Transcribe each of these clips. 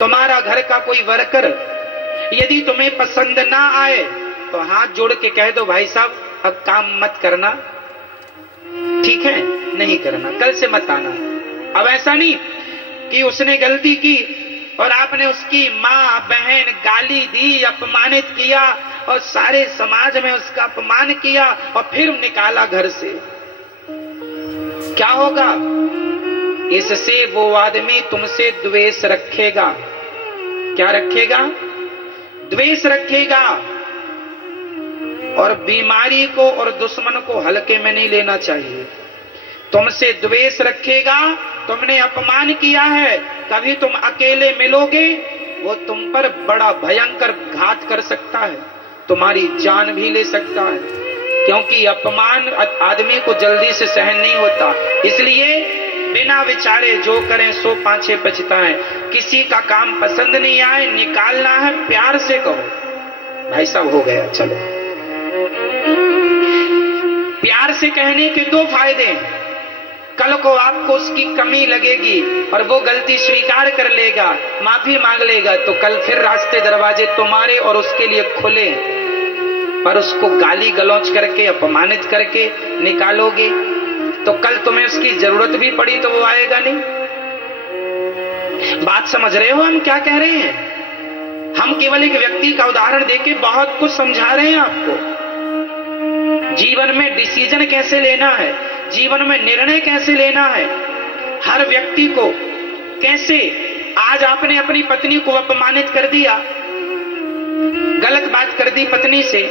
तुम्हारा घर का कोई वर्कर यदि तुम्हें पसंद ना आए तो हाथ जोड़ के कह दो भाई साहब अब काम मत करना, ठीक है, नहीं करना, कल से मत आना। अब ऐसा नहीं कि उसने गलती की और आपने उसकी माँ बहन गाली दी, अपमानित किया और सारे समाज में उसका अपमान किया और फिर निकाला घर से। क्या होगा? इससे वो आदमी तुमसे द्वेष रखेगा। क्या रखेगा? द्वेष रखेगा। और बीमारी को और दुश्मन को हल्के में नहीं लेना चाहिए। तुमसे द्वेष रखेगा, तुमने अपमान किया है, कभी तुम अकेले मिलोगे, वो तुम पर बड़ा भयंकर घात कर सकता है, तुम्हारी जान भी ले सकता है, क्योंकि अपमान आदमी को जल्दी से सहन नहीं होता। इसलिए बिना विचारे जो करें सो पाछे पछताएं। किसी का काम पसंद नहीं आए, निकालना है, प्यार से कहो भाई साहब हो गया चलो। प्यार से कहने के दो फायदे हैं। कल को आपको उसकी कमी लगेगी और वो गलती स्वीकार कर लेगा, माफी मांग लेगा, तो कल फिर रास्ते दरवाजे तुम्हारे और उसके लिए खुले। पर उसको गाली गलौज करके अपमानित करके निकालोगे तो कल तुम्हें उसकी जरूरत भी पड़ी तो वो आएगा नहीं। बात समझ रहे हो हम क्या कह रहे हैं? हम केवल एक व्यक्ति का उदाहरण देके बहुत कुछ समझा रहे हैं आपको। जीवन में डिसीजन कैसे लेना है, जीवन में निर्णय कैसे लेना है, हर व्यक्ति को कैसे। आज आपने अपनी पत्नी को अपमानित कर दिया, गलत बात कर दी पत्नी से,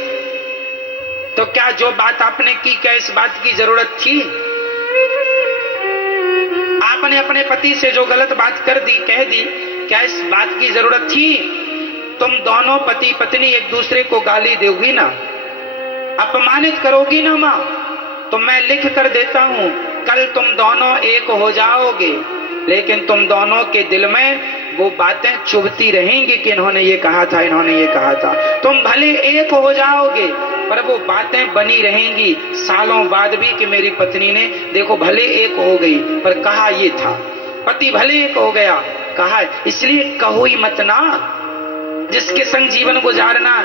तो क्या जो बात आपने की क्या इस बात की जरूरत थी? आपने अपने पति से जो गलत बात कर दी, कह दी, क्या इस बात की जरूरत थी? तुम दोनों पति पत्नी एक दूसरे को गाली दोगी ना, अपमानित करोगी ना मां, तो मैं लिख कर देता हूं कल तुम दोनों एक हो जाओगे, लेकिन तुम दोनों के दिल में वो बातें चुभती रहेंगी कि इन्होंने ये कहा था, इन्होंने ये कहा था। तुम भले एक हो जाओगे पर वो बातें बनी रहेंगी सालों बाद भी कि मेरी पत्नी ने देखो भले एक हो गई पर कहा ये था, पति भले एक हो गया कहा। इसलिए कहो ही मत ना, जिसके संग जीवन गुजारना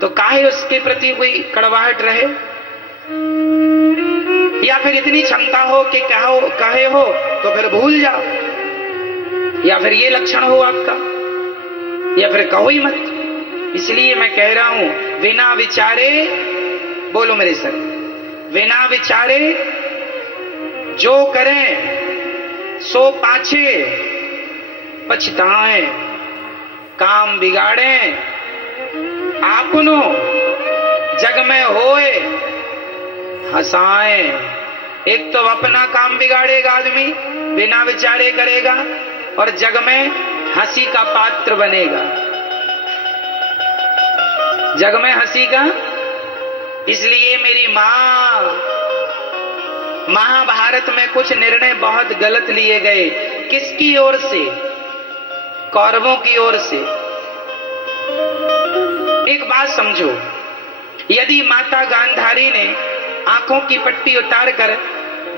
तो काहे उसके प्रति कोई कड़वाहट रहे, या फिर इतनी क्षमता हो कि कहे हो तो फिर भूल जाओ, या फिर ये लक्षण हो आपका, या फिर कहो ही मत। इसलिए मैं कह रहा हूं बिना विचारे, बोलो मेरे सर, बिना विचारे जो करें सो पाछे पछताएं, काम बिगाड़ें आपनो जग में होए हंसाएं। एक तो अपना काम बिगाड़ेगा आदमी, बिना विचारे करेगा, और जग में हंसी का पात्र बनेगा, जग में हंसी का। इसलिए मेरी मां, महाभारत में कुछ निर्णय बहुत गलत लिए गए। किसकी ओर से? कौरवों की ओर से। एक बात समझो, यदि माता गांधारी ने आंखों की पट्टी उतारकर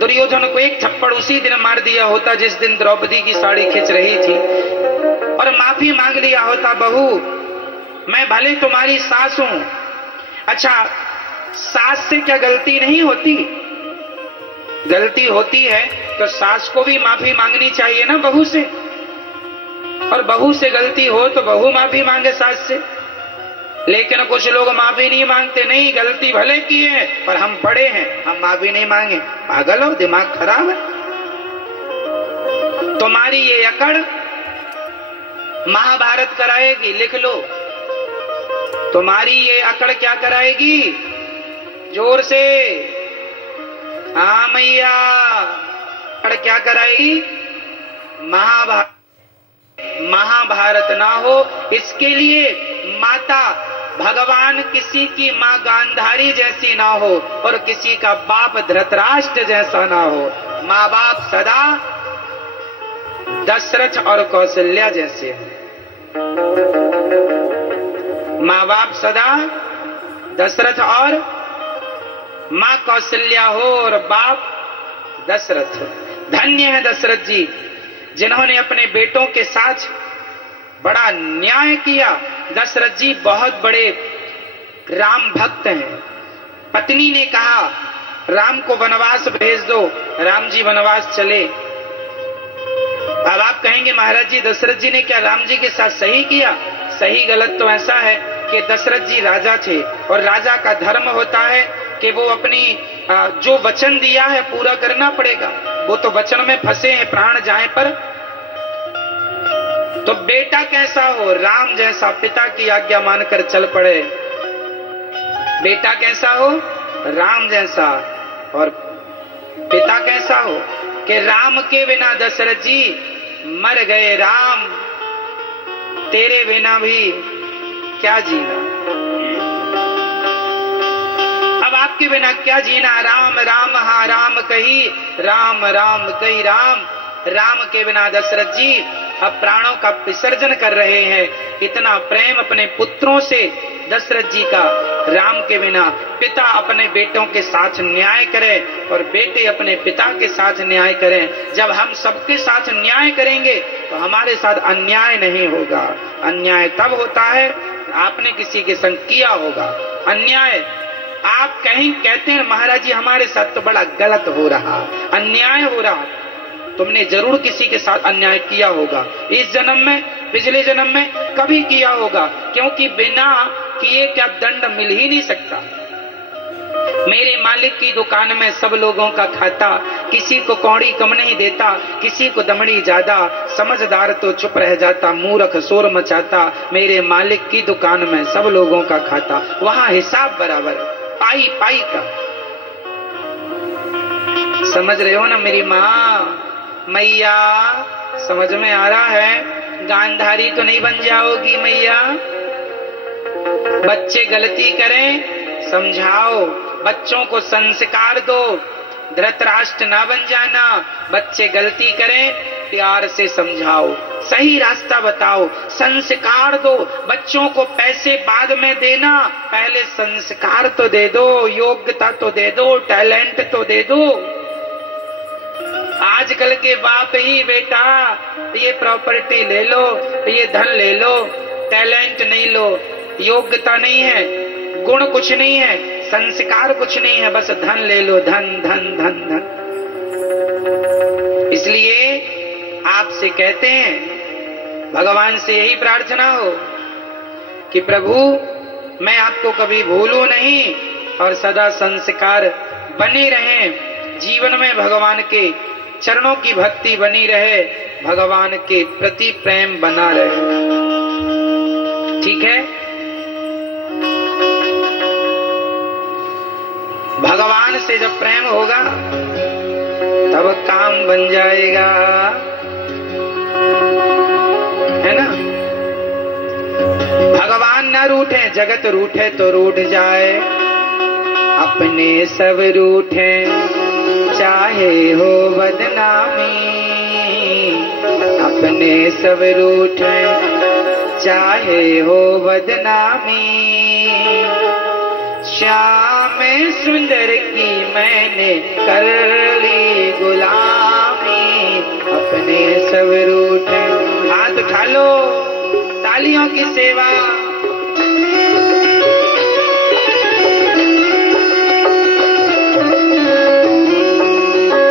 दुर्योधन को एक थप्पड़ उसी दिन मार दिया होता जिस दिन द्रौपदी की साड़ी खींच रही थी, और माफी मांग लिया होता, बहू मैं भले तुम्हारी सास हूं। अच्छा, सास से क्या गलती नहीं होती? गलती होती है तो सास को भी माफी मांगनी चाहिए ना बहू से, और बहू से गलती हो तो बहू माफी मांगे सास से। लेकिन कुछ लोग माफी नहीं मांगते, नहीं गलती भले की है पर हम बड़े हैं, हम माफी नहीं मांगे। पागल हो, दिमाग खराब है। तुम्हारी ये अकड़ महाभारत कराएगी, लिख लो। तुम्हारी ये अकड़ क्या कराएगी? जोर से, हाँ मैया, अकड़ क्या कराएगी? महाभारत ना हो इसके लिए माता भगवान किसी की मां गांधारी जैसी ना हो और किसी का बाप धृतराष्ट्र जैसा ना हो। माँ बाप सदा दशरथ और कौशल्या जैसे हैं। माँ बाप सदा दशरथ और माँ कौशल्या हो और बाप दशरथ। धन्य है दशरथ जी जिन्होंने अपने बेटों के साथ बड़ा न्याय किया। दशरथ जी बहुत बड़े राम भक्त हैं। पत्नी ने कहा राम को वनवास भेज दो, राम जी वनवास चले। अब आप कहेंगे महाराज जी दशरथ जी ने क्या राम जी के साथ सही किया? सही गलत तो ऐसा है कि दशरथ जी राजा थे और राजा का धर्म होता है कि वो अपनी जो वचन दिया है पूरा करना पड़ेगा। वो तो वचन में फंसे हैं, प्राण जाए पर। तो बेटा कैसा हो? राम जैसा, पिता की आज्ञा मानकर चल पड़े। बेटा कैसा हो? राम जैसा। और पिता कैसा हो कि राम के बिना दशरथ जी मर गए। राम तेरे बिना भी क्या जीना, अब आपके बिना क्या जीना। राम राम हाँ राम कही, राम राम कही राम। राम के बिना दशरथ जी अब प्राणों का विसर्जन कर रहे हैं। इतना प्रेम अपने पुत्रों से दशरथ जी का। राम के बिना पिता अपने बेटों के साथ न्याय करें और बेटे अपने पिता के साथ न्याय करें। जब हम सबके साथ न्याय करेंगे तो हमारे साथ अन्याय नहीं होगा। अन्याय तब होता है आपने किसी के संग किया होगा अन्याय। आप कहीं कहते हैं महाराज जी हमारे साथ तो बड़ा गलत हो रहा, अन्याय हो रहा। तुमने जरूर किसी के साथ अन्याय किया होगा, इस जन्म में, पिछले जन्म में, कभी किया होगा, क्योंकि बिना किए क्या दंड मिल ही नहीं सकता। मेरे मालिक की दुकान में सब लोगों का खाता, किसी को कौड़ी कम नहीं देता, किसी को दमड़ी ज्यादा। समझदार तो चुप रह जाता, मूर्ख शोर मचाता। मेरे मालिक की दुकान में सब लोगों का खाता, वहां हिसाब बराबर, पाई पाई का। समझ रहे हो ना मेरी माँ? मैया समझ में आ रहा है? गांधारी तो नहीं बन जाओगी मैया? बच्चे गलती करें समझाओ, बच्चों को संस्कार दो, धृतराष्ट्र ना बन जाना। बच्चे गलती करें प्यार से समझाओ, सही रास्ता बताओ, संस्कार दो। बच्चों को पैसे बाद में देना, पहले संस्कार तो दे दो, योग्यता तो दे दो, टैलेंट तो दे दो। आजकल के बाप ही बेटा ये प्रॉपर्टी ले लो, ये धन ले लो, टैलेंट नहीं लो, योग्यता नहीं है, गुण कुछ नहीं है, संस्कार कुछ नहीं है, बस धन ले लो, धन धन धन धन। इसलिए आपसे कहते हैं, भगवान से यही प्रार्थना हो कि प्रभु मैं आपको कभी भूलूं नहीं और सदा संस्कार बने रहें, जीवन में भगवान के चरणों की भक्ति बनी रहे, भगवान के प्रति प्रेम बना रहे। ठीक है? भगवान से जब प्रेम होगा तब काम बन जाएगा, है ना? भगवान न रूठे, जगत रूठे तो रूठ जाए। अपने सब रूठे चाहे हो बदनामी, अपने सब रूठे चाहे हो बदनामी। श्याम सुंदर की मैंने कर ली गुलामी, अपने सब रूठे। हाथ उठा लो, तालियों की सेवा।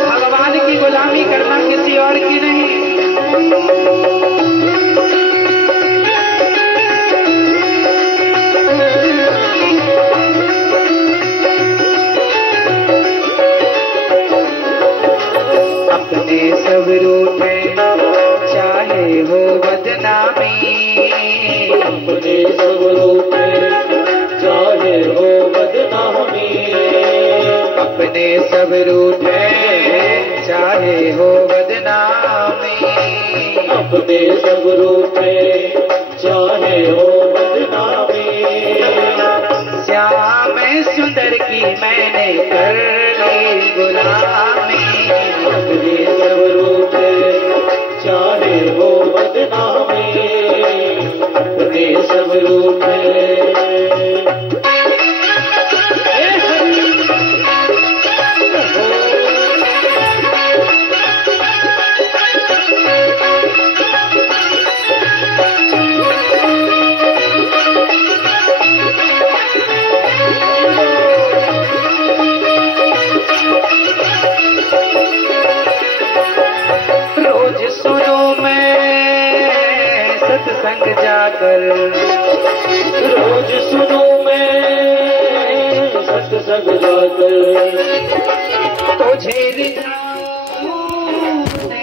भगवान की गुलामी करना किसी और की नहीं। अपने सब रूठे चाहे हो बदनामी, अपने सब रूठे चाहे हो बदनामी। अपने सब रूठे चाहे हो बदनामी। अपने सब रूठे चाहे हो बदनामी। श्याम सुंदर की मैंने कर ली गुलामी। अपने सब रूठे चाहे हो बदनामी। अपने सब रूठे। सत्संग जाकर, रोज सुनूं मैं सत्संग जाकर, तो झेरी